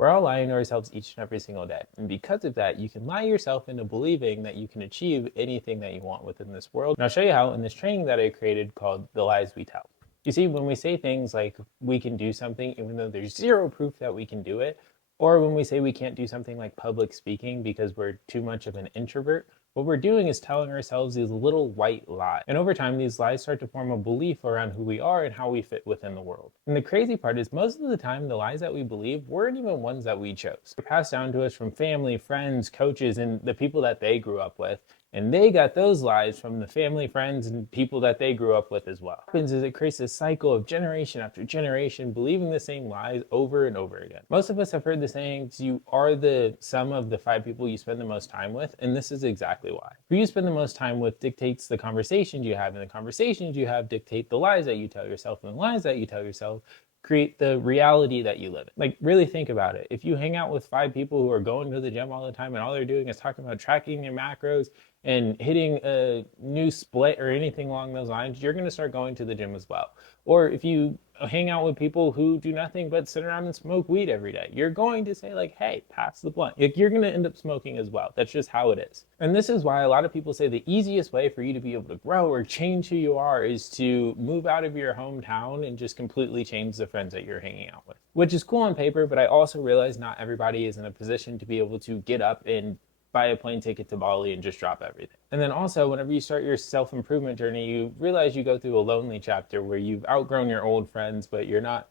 We're all lying to ourselves each and every single day. And because of that, you can lie yourself into believing that you can achieve anything that you want within this world. And I'll show you how in this training that I created called The Lies We Tell. You see, when we say things like we can do something, even though there's zero proof that we can do it, or when we say we can't do something like public speaking because we're too much of an introvert, what we're doing is telling ourselves these little white lies. And over time, these lies start to form a belief around who we are and how we fit within the world. And the crazy part is most of the time, the lies that we believe weren't even ones that we chose. They're passed down to us from family, friends, coaches, and the people that they grew up with. And they got those lies from the family, friends, and people that they grew up with as well. What happens is it creates this cycle of generation after generation believing the same lies over and over again. Most of us have heard the sayings, you are the sum of the 5 people you spend the most time with, and this is exactly why. Who you spend the most time with dictates the conversations you have, and the conversations you have dictate the lies that you tell yourself, and the lies that you tell yourself create the reality that you live in. Like, really think about it. If you hang out with 5 people who are going to the gym all the time and all they're doing is talking about tracking their macros and hitting a new split or anything along those lines, you're going to start going to the gym as well. Or if you hang out with people who do nothing but sit around and smoke weed every day, you're going to say like, hey, pass the blunt. Like, you're going to end up smoking as well. That's just how it is. And this is why a lot of people say the easiest way for you to be able to grow or change who you are is to move out of your hometown and just completely change the friends that you're hanging out with. Which is cool on paper, but I also realize not everybody is in a position to be able to get up and buy a plane ticket to Bali and just drop everything. And then also, whenever you start your self-improvement journey, you realize you go through a lonely chapter where you've outgrown your old friends, but you're not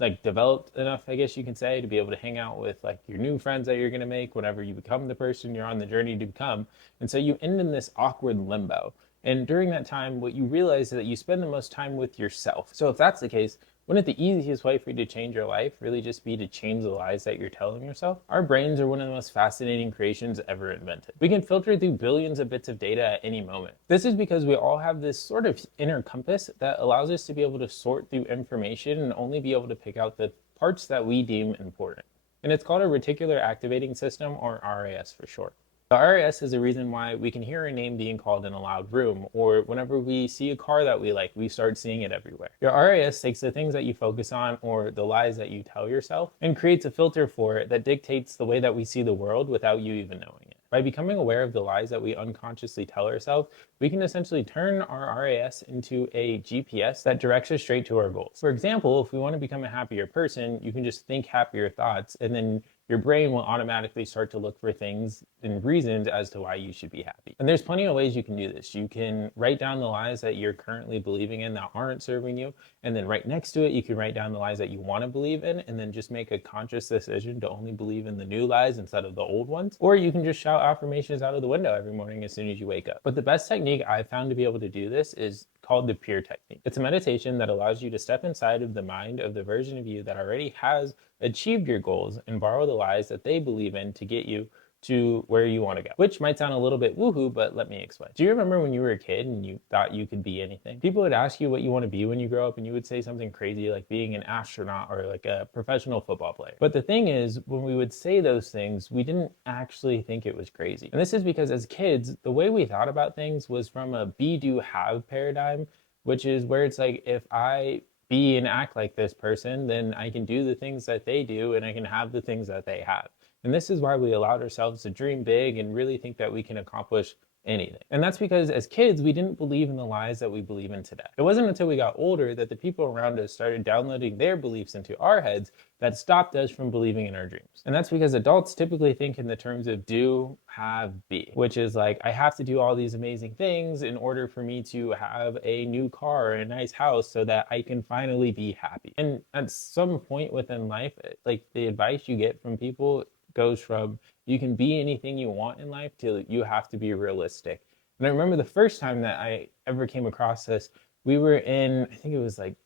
like developed enough, I guess you can say, to be able to hang out with like your new friends that you're going to make whenever you become the person you're on the journey to become. And so you end in this awkward limbo. And during that time, what you realize is that you spend the most time with yourself. So if that's the case, wouldn't the easiest way for you to change your life really just be to change the lies that you're telling yourself? Our brains are one of the most fascinating creations ever invented. We can filter through billions of bits of data at any moment. This is because we all have this sort of inner compass that allows us to be able to sort through information and only be able to pick out the parts that we deem important. And it's called a reticular activating system, or RAS for short. The RAS is the reason why we can hear a name being called in a loud room, or whenever we see a car that we like, we start seeing it everywhere. Your RAS takes the things that you focus on or the lies that you tell yourself and creates a filter for it that dictates the way that we see the world without you even knowing it. By becoming aware of the lies that we unconsciously tell ourselves, we can essentially turn our RAS into a GPS that directs us straight to our goals. For example, if we want to become a happier person, you can just think happier thoughts, and then your brain will automatically start to look for things and reasons as to why you should be happy. And there's plenty of ways you can do this. You can write down the lies that you're currently believing in that aren't serving you, and then right next to it, you can write down the lies that you want to believe in, and then just make a conscious decision to only believe in the new lies instead of the old ones. Or you can just shout affirmations out of the window every morning as soon as you wake up. But the best technique I've found to be able to do this is called the Pure Technique. It's a meditation that allows you to step inside of the mind of the version of you that already has achieved your goals and borrow the lies that they believe in to get you to where you want to go. Which might sound a little bit woohoo, but let me explain. Do you remember when you were a kid and you thought you could be anything? People would ask you what you want to be when you grow up, and you would say something crazy like being an astronaut or like a professional football player. But the thing is, when we would say those things, we didn't actually think it was crazy. And this is because as kids, the way we thought about things was from a be, do, have paradigm, which is where it's like, if I be and act like this person, then I can do the things that they do and I can have the things that they have. And this is why we allowed ourselves to dream big and really think that we can accomplish anything. And that's because as kids, we didn't believe in the lies that we believe in today. It wasn't until we got older that the people around us started downloading their beliefs into our heads that stopped us from believing in our dreams. And that's because adults typically think in the terms of do, have, be, which is like, I have to do all these amazing things in order for me to have a new car or a nice house so that I can finally be happy. And at some point within life, like the advice you get from people goes from you can be anything you want in life to you have to be realistic. And I remember the first time that I ever came across this, we were in, I think it was like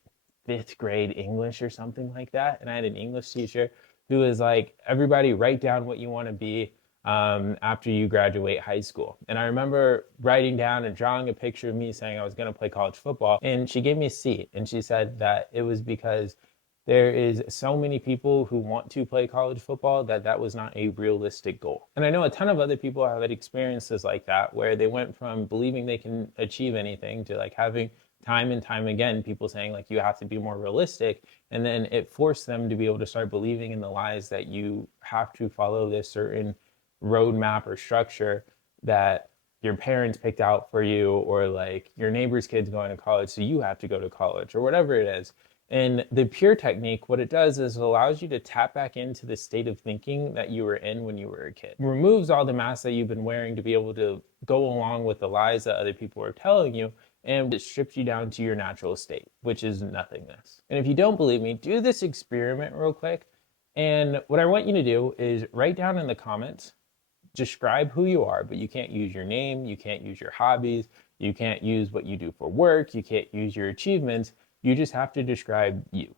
5th grade English or something like that. And I had an English teacher who was like, everybody write down what you want to be after you graduate high school. And I remember writing down and drawing a picture of me saying I was going to play college football. And she gave me a C, and she said that it was because there is so many people who want to play college football that was not a realistic goal. And I know a ton of other people have had experiences like that, where they went from believing they can achieve anything to like having time and time again, people saying like you have to be more realistic, and then it forced them to be able to start believing in the lies that you have to follow this certain roadmap or structure that your parents picked out for you, or like your neighbor's kid's going to college, so you have to go to college, or whatever it is. And the pure technique, what it does is it allows you to tap back into the state of thinking that you were in when you were a kid. It removes all the masks that you've been wearing to be able to go along with the lies that other people are telling you, and it strips you down to your natural state, which is nothingness. And if you don't believe me, do this experiment real quick. And what I want you to do is write down in the comments, describe who you are, but you can't use your name, you can't use your hobbies, you can't use what you do for work, you can't use your achievements. You just have to describe you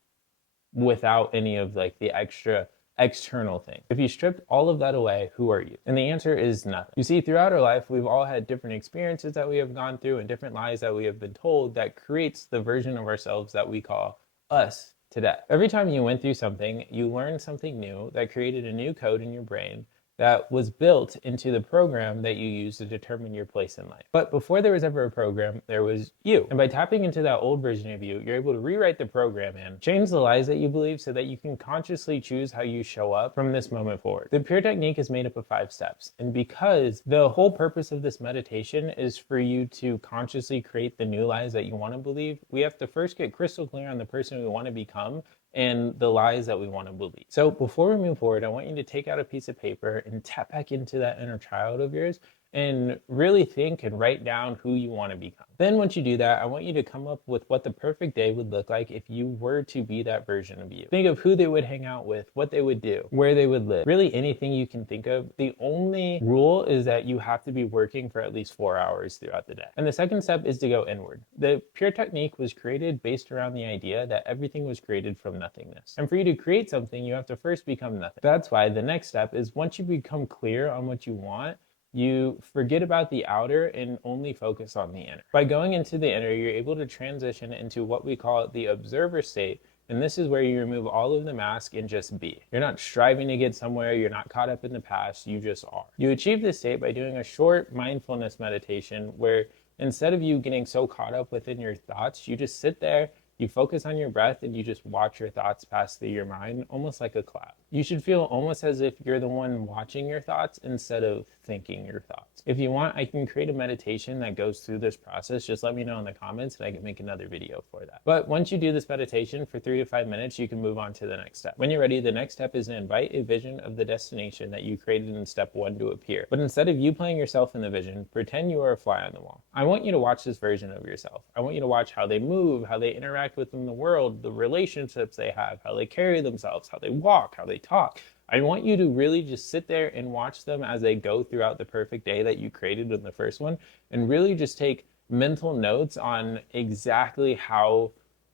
without any of like the extra external thing. If you stripped all of that away, who are you? And the answer is nothing. You see, throughout our life, we've all had different experiences that we have gone through and different lies that we have been told that creates the version of ourselves that we call us today. Every time you went through something, you learned something new that created a new code in your brain that was built into the program that you use to determine your place in life. But before there was ever a program, there was you. And by tapping into that old version of you, you're able to rewrite the program and change the lies that you believe so that you can consciously choose how you show up from this moment forward. The Pure Technique is made up of 5 steps. And because the whole purpose of this meditation is for you to consciously create the new lies that you want to believe, we have to first get crystal clear on the person we want to become and the lies that we want to believe. So before we move forward, I want you to take out a piece of paper and tap back into that inner child of yours and really think and write down who you want to become. Then once you do that, I want you to come up with what the perfect day would look like if you were to be that version of you. Think of who they would hang out with, what they would do, where they would live, really anything you can think of. The only rule is that you have to be working for at least 4 hours throughout the day. And the second step is to go inward. The Pure Technique was created based around the idea that everything was created from nothingness. And for you to create something, you have to first become nothing. That's why the next step is once you become clear on what you want, you forget about the outer and only focus on the inner. By going into the inner, you're able to transition into what we call the observer state. And this is where you remove all of the mask and just be. You're not striving to get somewhere. You're not caught up in the past. You just are. You achieve this state by doing a short mindfulness meditation where instead of you getting so caught up within your thoughts, you just sit there, you focus on your breath, and you just watch your thoughts pass through your mind, almost like a cloud. You should feel almost as if you're the one watching your thoughts instead of thinking your thoughts. If you want, I can create a meditation that goes through this process. Just let me know in the comments and I can make another video for that. But once you do this meditation for 3 to 5 minutes, you can move on to the next step. When you're ready, the next step is to invite a vision of the destination that you created in step 1 to appear. But instead of you playing yourself in the vision, pretend you are a fly on the wall. I want you to watch this version of yourself. I want you to watch how they move, how they interact within the world, the relationships they have, how they carry themselves, how they walk, how they talk. I want you to really just sit there and watch them as they go throughout the perfect day that you created in the first one, and really just take mental notes on exactly how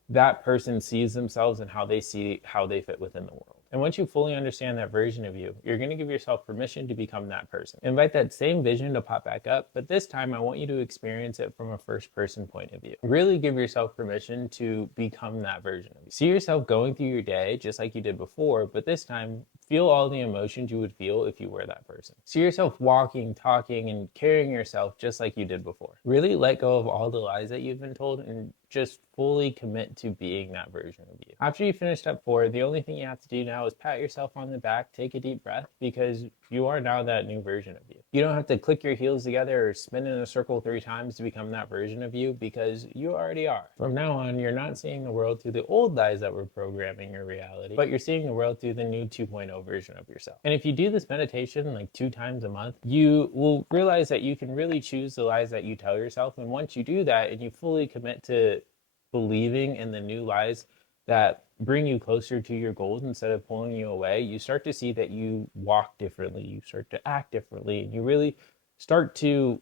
that person sees themselves and how they fit within the world. And once you fully understand that version of you, you're going to give yourself permission to become that person. Invite that same vision to pop back up, but this time I want you to experience it from a first person point of view. Really give yourself permission to become that version of you. See yourself going through your day just like you did before, but this time feel all the emotions you would feel if you were that person. See yourself walking, talking, and carrying yourself just like you did before. Really let go of all the lies that you've been told and just fully commit to being that version of you. After you finish step 4, the only thing you have to do now is pat yourself on the back, take a deep breath, because you are now that new version of you. You don't have to click your heels together or spin in a circle 3 times to become that version of you, because you already are. From now on, you're not seeing the world through the old lies that were programming your reality, but you're seeing the world through the new 2.0 version of yourself. And if you do this meditation like 2 times a month, you will realize that you can really choose the lies that you tell yourself. And once you do that and you fully commit to believing in the new lies that bring you closer to your goals instead of pulling you away, you start to see that you walk differently, you start to act differently, and you really start to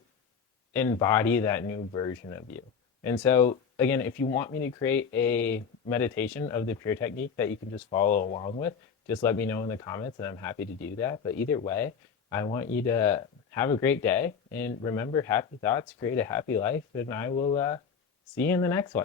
embody that new version of you. And so again, if you want me to create a meditation of the Pure Technique that you can just follow along with, just let me know in the comments and I'm happy to do that. But either way, I want you to have a great day, and remember, happy thoughts create a happy life, and I will see you in the next one.